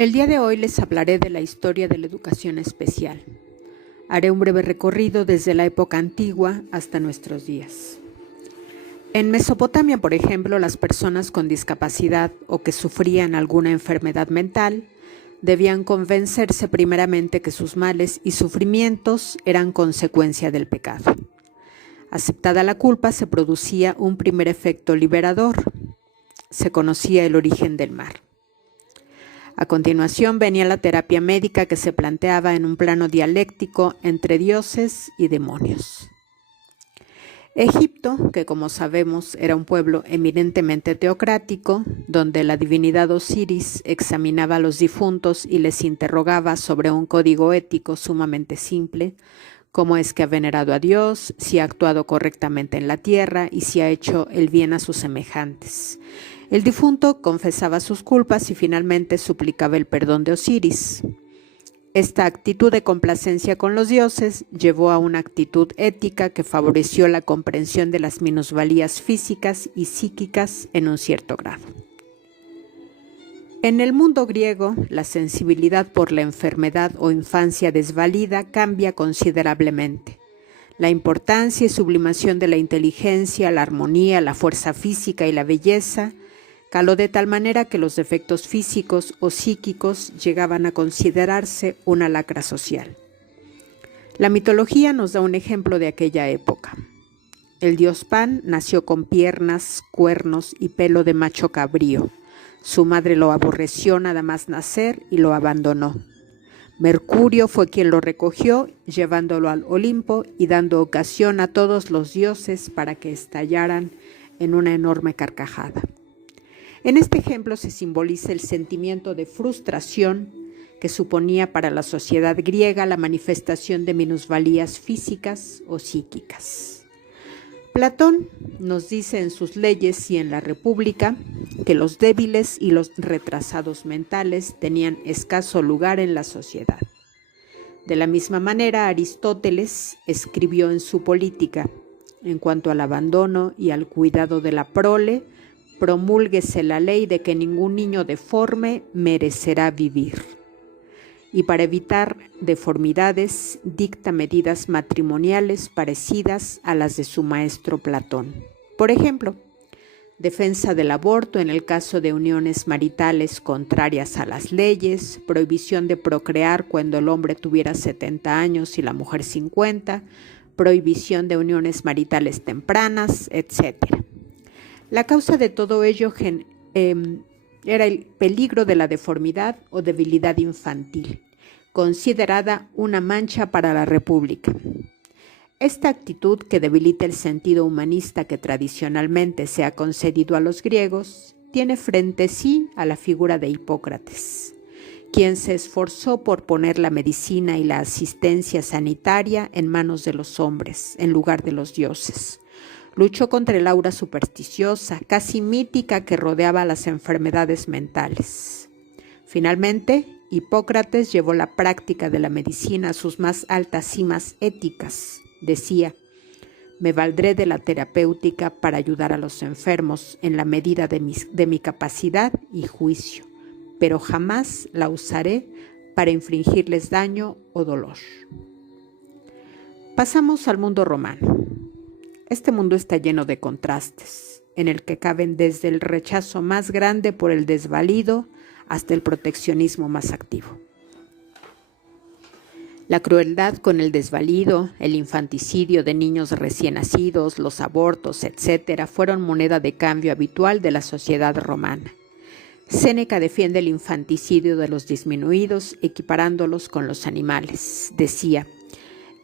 El día de hoy les hablaré de la historia de la educación especial. Haré un breve recorrido desde la época antigua hasta nuestros días. En Mesopotamia, por ejemplo, las personas con discapacidad o que sufrían alguna enfermedad mental debían convencerse primeramente que sus males y sufrimientos eran consecuencia del pecado. Aceptada la culpa, se producía un primer efecto liberador. Se conocía el origen del mal. A continuación venía la terapia médica que se planteaba en un plano dialéctico entre dioses y demonios. Egipto, que como sabemos era un pueblo eminentemente teocrático, donde la divinidad Osiris examinaba a los difuntos y les interrogaba sobre un código ético sumamente simple, cómo es que ha venerado a Dios, si ha actuado correctamente en la tierra y si ha hecho el bien a sus semejantes. El difunto confesaba sus culpas y finalmente suplicaba el perdón de Osiris. Esta actitud de complacencia con los dioses llevó a una actitud ética que favoreció la comprensión de las minusvalías físicas y psíquicas en un cierto grado. En el mundo griego, la sensibilidad por la enfermedad o infancia desvalida cambia considerablemente. La importancia y sublimación de la inteligencia, la armonía, la fuerza física y la belleza caló de tal manera que los defectos físicos o psíquicos llegaban a considerarse una lacra social. La mitología nos da un ejemplo de aquella época. El dios Pan nació con piernas, cuernos y pelo de macho cabrío. Su madre lo aborreció nada más nacer y lo abandonó. Mercurio fue quien lo recogió, llevándolo al Olimpo y dando ocasión a todos los dioses para que estallaran en una enorme carcajada. En este ejemplo se simboliza el sentimiento de frustración que suponía para la sociedad griega la manifestación de minusvalías físicas o psíquicas. Platón nos dice en sus leyes y en la República que los débiles y los retrasados mentales tenían escaso lugar en la sociedad. De la misma manera, Aristóteles escribió en su Política: en cuanto al abandono y al cuidado de la prole, promúlguese la ley de que ningún niño deforme merecerá vivir. Y para evitar deformidades, dicta medidas matrimoniales parecidas a las de su maestro Platón. Por ejemplo, defensa del aborto en el caso de uniones maritales contrarias a las leyes, prohibición de procrear cuando el hombre tuviera 70 años y la mujer 50, prohibición de uniones maritales tempranas, etc. La causa de todo ello era el peligro de la deformidad o debilidad infantil, considerada una mancha para la República. Esta actitud, que debilita el sentido humanista que tradicionalmente se ha concedido a los griegos, tiene frente sí a la figura de Hipócrates, quien se esforzó por poner la medicina y la asistencia sanitaria en manos de los hombres en lugar de los dioses. Luchó contra el aura supersticiosa, casi mítica, que rodeaba las enfermedades mentales. Finalmente, Hipócrates llevó la práctica de la medicina a sus más altas cimas éticas. Decía: me valdré de la terapéutica para ayudar a los enfermos en la medida de mi capacidad y juicio, pero jamás la usaré para infligirles daño o dolor. Pasamos al mundo romano. Este mundo está lleno de contrastes, en el que caben desde el rechazo más grande por el desvalido hasta el proteccionismo más activo. La crueldad con el desvalido, el infanticidio de niños recién nacidos, los abortos, etc., fueron moneda de cambio habitual de la sociedad romana. Séneca defiende el infanticidio de los disminuidos, equiparándolos con los animales. Decía: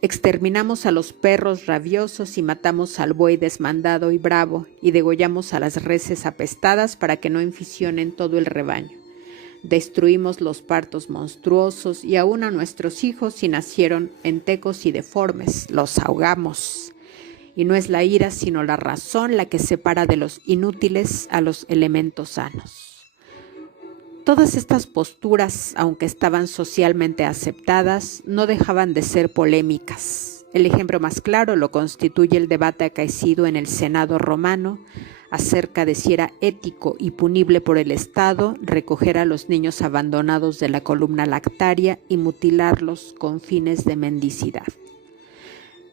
exterminamos a los perros rabiosos y matamos al buey desmandado y bravo, y degollamos a las reses apestadas para que no inficionen todo el rebaño. Destruimos los partos monstruosos y aún a nuestros hijos si nacieron entecos y deformes, los ahogamos. Y no es la ira sino la razón la que separa de los inútiles a los elementos sanos. Todas estas posturas, aunque estaban socialmente aceptadas, no dejaban de ser polémicas. El ejemplo más claro lo constituye el debate acaecido en el Senado romano acerca de si era ético y punible por el Estado recoger a los niños abandonados de la columna lactaria y mutilarlos con fines de mendicidad.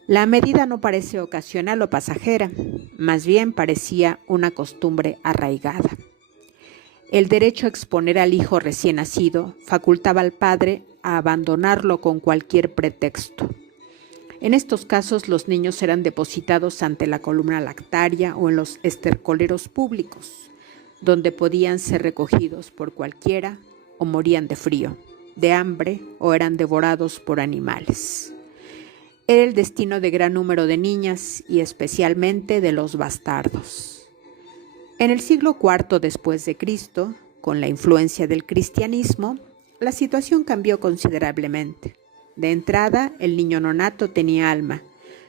La medida no parece ocasional o pasajera, más bien parecía una costumbre arraigada. El derecho a exponer al hijo recién nacido facultaba al padre a abandonarlo con cualquier pretexto. En estos casos, los niños eran depositados ante la columna lactaria o en los estercoleros públicos, donde podían ser recogidos por cualquiera o morían de frío, de hambre o eran devorados por animales. Era el destino de gran número de niñas y especialmente de los bastardos. En el siglo IV después de Cristo, con la influencia del cristianismo, la situación cambió considerablemente. De entrada, el niño nonato tenía alma.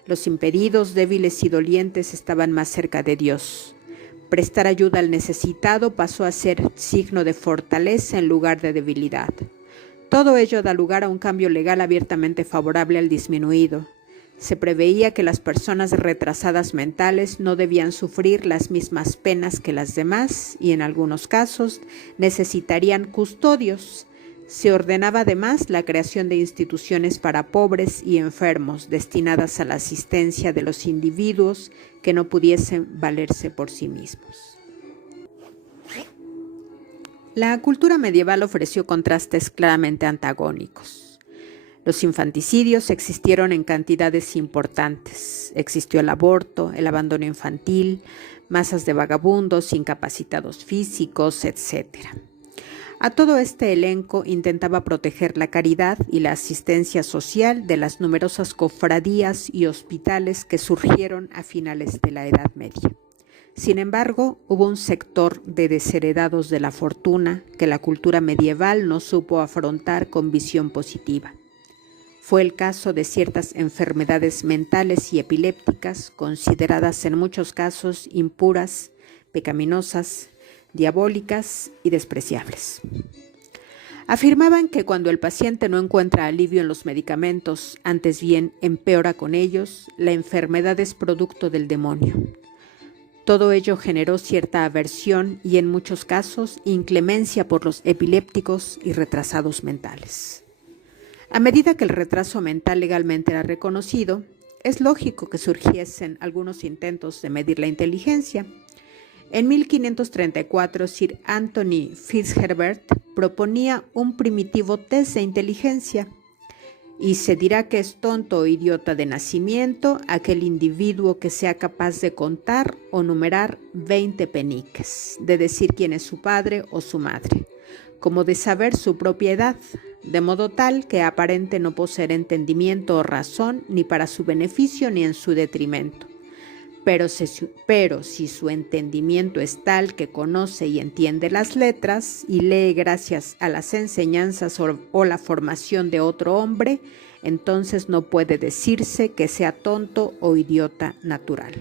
Los impedidos, débiles y dolientes estaban más cerca de Dios. Prestar ayuda al necesitado pasó a ser signo de fortaleza en lugar de debilidad. Todo ello da lugar a un cambio legal abiertamente favorable al disminuido. Se preveía que las personas retrasadas mentales no debían sufrir las mismas penas que las demás y en algunos casos necesitarían custodios. Se ordenaba además la creación de instituciones para pobres y enfermos destinadas a la asistencia de los individuos que no pudiesen valerse por sí mismos. La cultura medieval ofreció contrastes claramente antagónicos. Los infanticidios existieron en cantidades importantes. Existió el aborto, el abandono infantil, masas de vagabundos, incapacitados físicos, etc. A todo este elenco intentaba proteger la caridad y la asistencia social de las numerosas cofradías y hospitales que surgieron a finales de la Edad Media. Sin embargo, hubo un sector de desheredados de la fortuna que la cultura medieval no supo afrontar con visión positiva. Fue el caso de ciertas enfermedades mentales y epilépticas, consideradas en muchos casos impuras, pecaminosas, diabólicas y despreciables. Afirmaban que cuando el paciente no encuentra alivio en los medicamentos, antes bien empeora con ellos, la enfermedad es producto del demonio. Todo ello generó cierta aversión y en muchos casos inclemencia por los epilépticos y retrasados mentales. A medida que el retraso mental legalmente era reconocido, es lógico que surgiesen algunos intentos de medir la inteligencia. En 1534, Sir Anthony Fitzherbert proponía un primitivo test de inteligencia. Y se dirá que es tonto o idiota de nacimiento aquel individuo que sea capaz de contar o numerar 20 peniques, de decir quién es su padre o su madre, como de saber su propia edad, de modo tal que aparente no poseer entendimiento o razón ni para su beneficio ni en su detrimento. Pero si su entendimiento es tal que conoce y entiende las letras y lee gracias a las enseñanzas o la formación de otro hombre, entonces no puede decirse que sea tonto o idiota natural.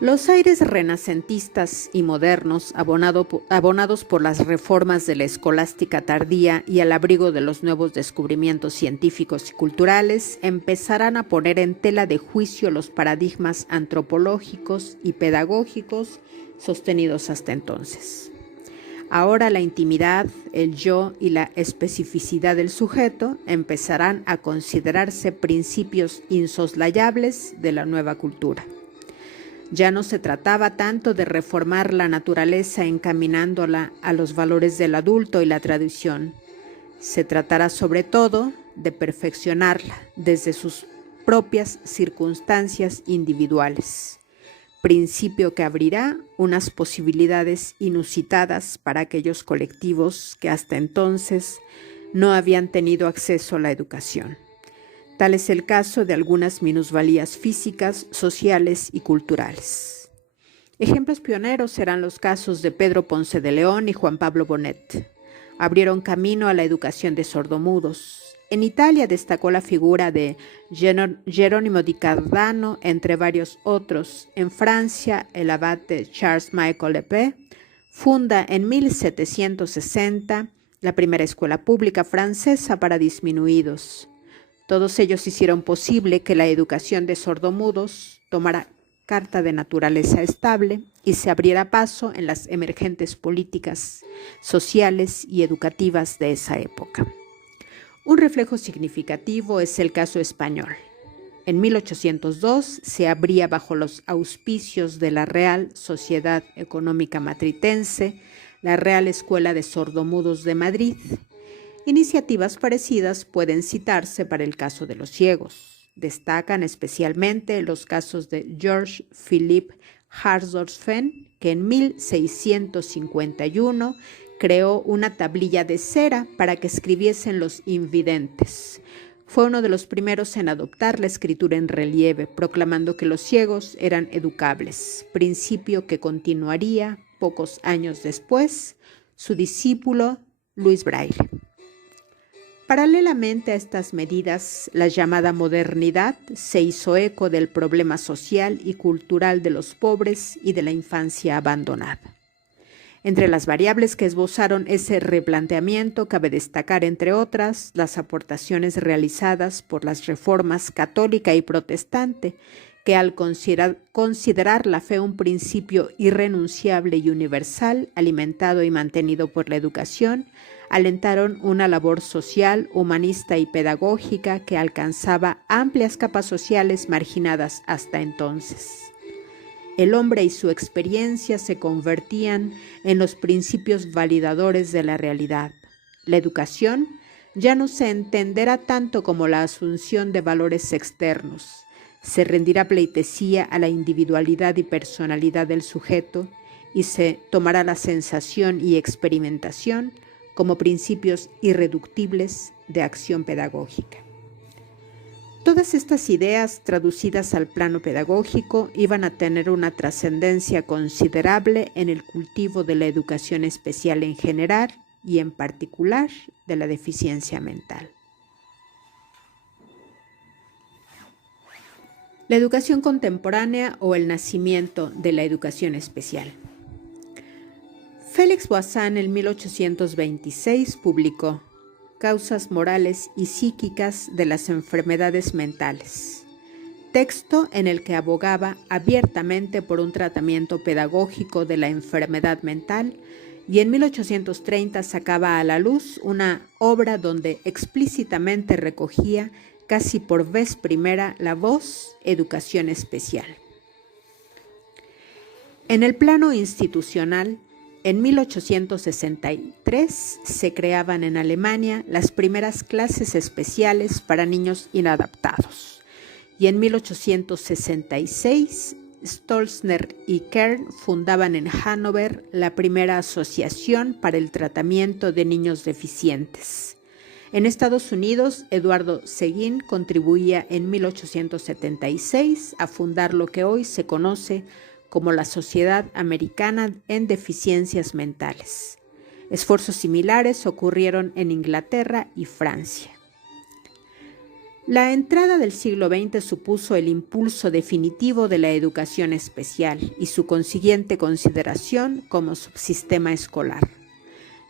Los aires renacentistas y modernos, abonados por las reformas de la escolástica tardía y al abrigo de los nuevos descubrimientos científicos y culturales, empezarán a poner en tela de juicio los paradigmas antropológicos y pedagógicos sostenidos hasta entonces. Ahora la intimidad, el yo y la especificidad del sujeto empezarán a considerarse principios insoslayables de la nueva cultura. Ya no se trataba tanto de reformar la naturaleza encaminándola a los valores del adulto y la tradición. Se tratará sobre todo de perfeccionarla desde sus propias circunstancias individuales, principio que abrirá unas posibilidades inusitadas para aquellos colectivos que hasta entonces no habían tenido acceso a la educación. Tal es el caso de algunas minusvalías físicas, sociales y culturales. Ejemplos pioneros serán los casos de Pedro Ponce de León y Juan Pablo Bonet. Abrieron camino a la educación de sordomudos. En Italia destacó la figura de Jerónimo di Cardano, entre varios otros. En Francia, el abate Charles Michael Lepée funda en 1760 la primera escuela pública francesa para disminuidos. Todos ellos hicieron posible que la educación de sordomudos tomara carta de naturaleza estable y se abriera paso en las emergentes políticas sociales y educativas de esa época. Un reflejo significativo es el caso español. En 1802 se abría bajo los auspicios de la Real Sociedad Económica Matritense la Real Escuela de Sordomudos de Madrid. Iniciativas parecidas pueden citarse para el caso de los ciegos. Destacan especialmente los casos de George Philipp Harsdorff, que en 1651 creó una tablilla de cera para que escribiesen los invidentes. Fue uno de los primeros en adoptar la escritura en relieve, proclamando que los ciegos eran educables, principio que continuaría pocos años después su discípulo Louis Braille. Paralelamente a estas medidas, la llamada modernidad se hizo eco del problema social y cultural de los pobres y de la infancia abandonada. Entre las variables que esbozaron ese replanteamiento cabe destacar, entre otras, las aportaciones realizadas por las reformas católica y protestante, que al considerar la fe un principio irrenunciable y universal, alimentado y mantenido por la educación, alentaron una labor social, humanista y pedagógica que alcanzaba amplias capas sociales marginadas hasta entonces. El hombre y su experiencia se convertían en los principios validadores de la realidad. La educación ya no se entenderá tanto como la asunción de valores externos. Se rendirá pleitesía a la individualidad y personalidad del sujeto y se tomará la sensación y experimentación como principios irreductibles de acción pedagógica. Todas estas ideas, traducidas al plano pedagógico, iban a tener una trascendencia considerable en el cultivo de la educación especial en general y en particular de la deficiencia mental. La educación contemporánea o el nacimiento de la educación especial. Félix Voisin en 1826 publicó Causas morales y psíquicas de las enfermedades mentales, texto en el que abogaba abiertamente por un tratamiento pedagógico de la enfermedad mental, y en 1830 sacaba a la luz una obra donde explícitamente recogía casi por vez primera la voz educación especial. En el plano institucional, en 1863 se creaban en Alemania las primeras clases especiales para niños inadaptados, y en 1866 Stolzner y Kern fundaban en Hannover la primera asociación para el tratamiento de niños deficientes. En Estados Unidos, Eduardo Seguin contribuía en 1876 a fundar lo que hoy se conoce como la Sociedad Americana en Deficiencias Mentales. Esfuerzos similares ocurrieron en Inglaterra y Francia. La entrada del siglo XX supuso el impulso definitivo de la educación especial y su consiguiente consideración como subsistema escolar.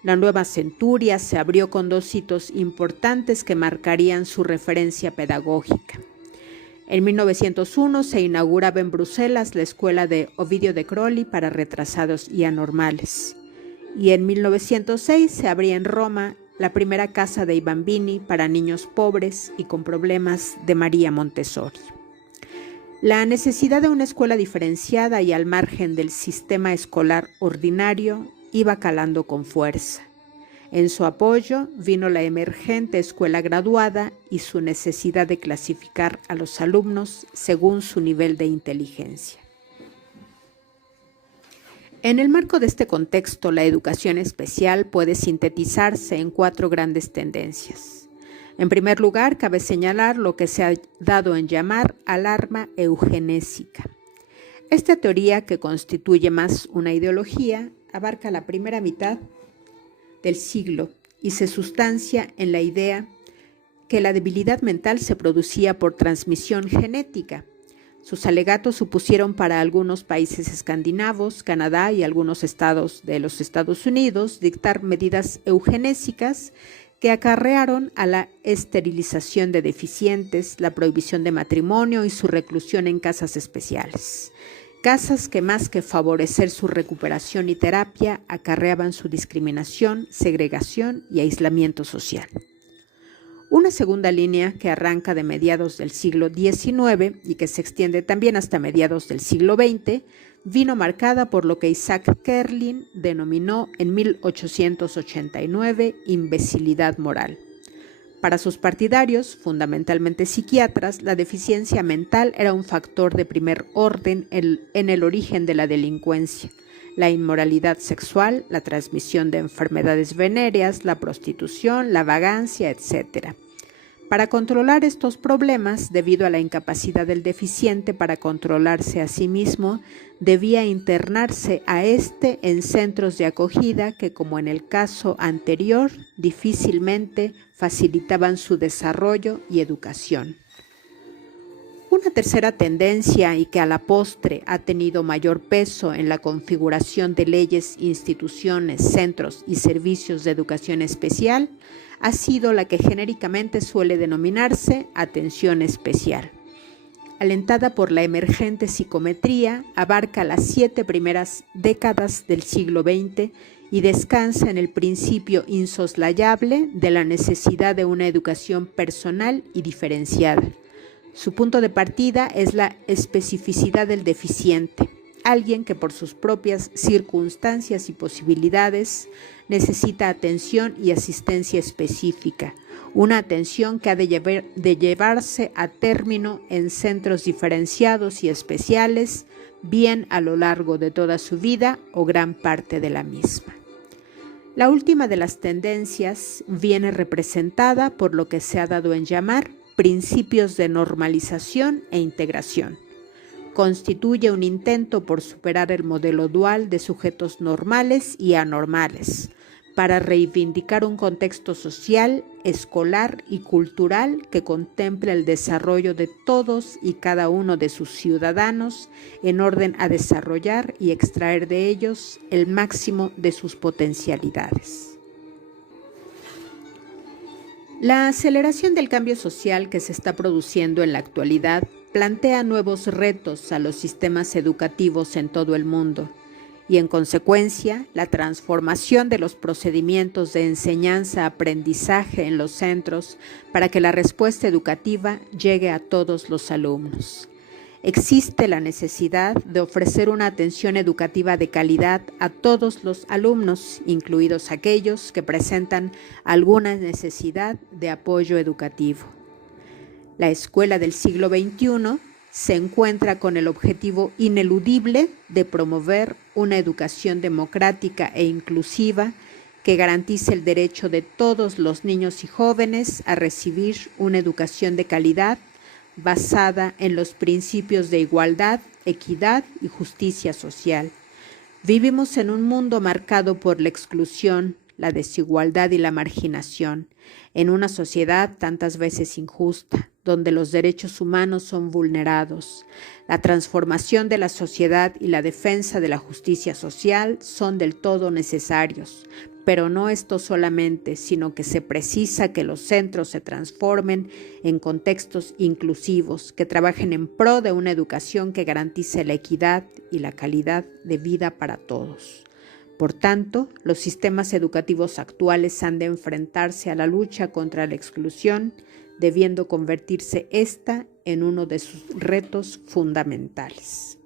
La nueva centuria se abrió con dos hitos importantes que marcarían su referencia pedagógica. En 1901 se inauguraba en Bruselas la escuela de Ovidio de Crowley para retrasados y anormales. Y en 1906 se abría en Roma la primera casa dei bambini para niños pobres y con problemas de María Montessori. La necesidad de una escuela diferenciada y al margen del sistema escolar ordinario iba calando con fuerza. En su apoyo vino la emergente escuela graduada y su necesidad de clasificar a los alumnos según su nivel de inteligencia. En el marco de este contexto, la educación especial puede sintetizarse en 4 grandes tendencias. En primer lugar, cabe señalar lo que se ha dado en llamar alarma eugenésica. Esta teoría, que constituye más una ideología, abarca la primera mitad del siglo y se sustancia en la idea que la debilidad mental se producía por transmisión genética. Sus alegatos supusieron para algunos países escandinavos, Canadá y algunos estados de los Estados Unidos dictar medidas eugenésicas que acarrearon a la esterilización de deficientes, la prohibición de matrimonio y su reclusión en casas especiales. Casas que más que favorecer su recuperación y terapia, acarreaban su discriminación, segregación y aislamiento social. Una segunda línea que arranca de mediados del siglo XIX y que se extiende también hasta mediados del siglo XX, vino marcada por lo que Isaac Kerlin denominó en 1889 imbecilidad moral. Para sus partidarios, fundamentalmente psiquiatras, la deficiencia mental era un factor de primer orden en el origen de la delincuencia, la inmoralidad sexual, la transmisión de enfermedades venéreas, la prostitución, la vagancia, etc. Para controlar estos problemas, debido a la incapacidad del deficiente para controlarse a sí mismo, debía internarse a éste en centros de acogida que, como en el caso anterior, difícilmente facilitaban su desarrollo y educación. Una tercera tendencia, y que a la postre ha tenido mayor peso en la configuración de leyes, instituciones, centros y servicios de educación especial, ha sido la que genéricamente suele denominarse atención especial. Alentada por la emergente psicometría, abarca las 7 primeras décadas del siglo XX y descansa en el principio insoslayable de la necesidad de una educación personal y diferenciada. Su punto de partida es la especificidad del deficiente, alguien que por sus propias circunstancias y posibilidades necesita atención y asistencia específica, una atención que ha de llevarse a término en centros diferenciados y especiales, bien a lo largo de toda su vida o gran parte de la misma. La última de las tendencias viene representada por lo que se ha dado en llamar principios de normalización e integración. Constituye un intento por superar el modelo dual de sujetos normales y anormales, para reivindicar un contexto social, escolar y cultural que contemple el desarrollo de todos y cada uno de sus ciudadanos en orden a desarrollar y extraer de ellos el máximo de sus potencialidades. La aceleración del cambio social que se está produciendo en la actualidad plantea nuevos retos a los sistemas educativos en todo el mundo y, en consecuencia, la transformación de los procedimientos de enseñanza-aprendizaje en los centros para que la respuesta educativa llegue a todos los alumnos. Existe la necesidad de ofrecer una atención educativa de calidad a todos los alumnos, incluidos aquellos que presentan alguna necesidad de apoyo educativo. La escuela del siglo XXI se encuentra con el objetivo ineludible de promover una educación democrática e inclusiva que garantice el derecho de todos los niños y jóvenes a recibir una educación de calidad basada en los principios de igualdad, equidad y justicia social. Vivimos en un mundo marcado por la exclusión, la desigualdad y la marginación, en una sociedad tantas veces injusta, donde los derechos humanos son vulnerados. La transformación de la sociedad y la defensa de la justicia social son del todo necesarios, pero no esto solamente, sino que se precisa que los centros se transformen en contextos inclusivos, que trabajen en pro de una educación que garantice la equidad y la calidad de vida para todos. Por tanto, los sistemas educativos actuales han de enfrentarse a la lucha contra la exclusión, debiendo convertirse esta en uno de sus retos fundamentales.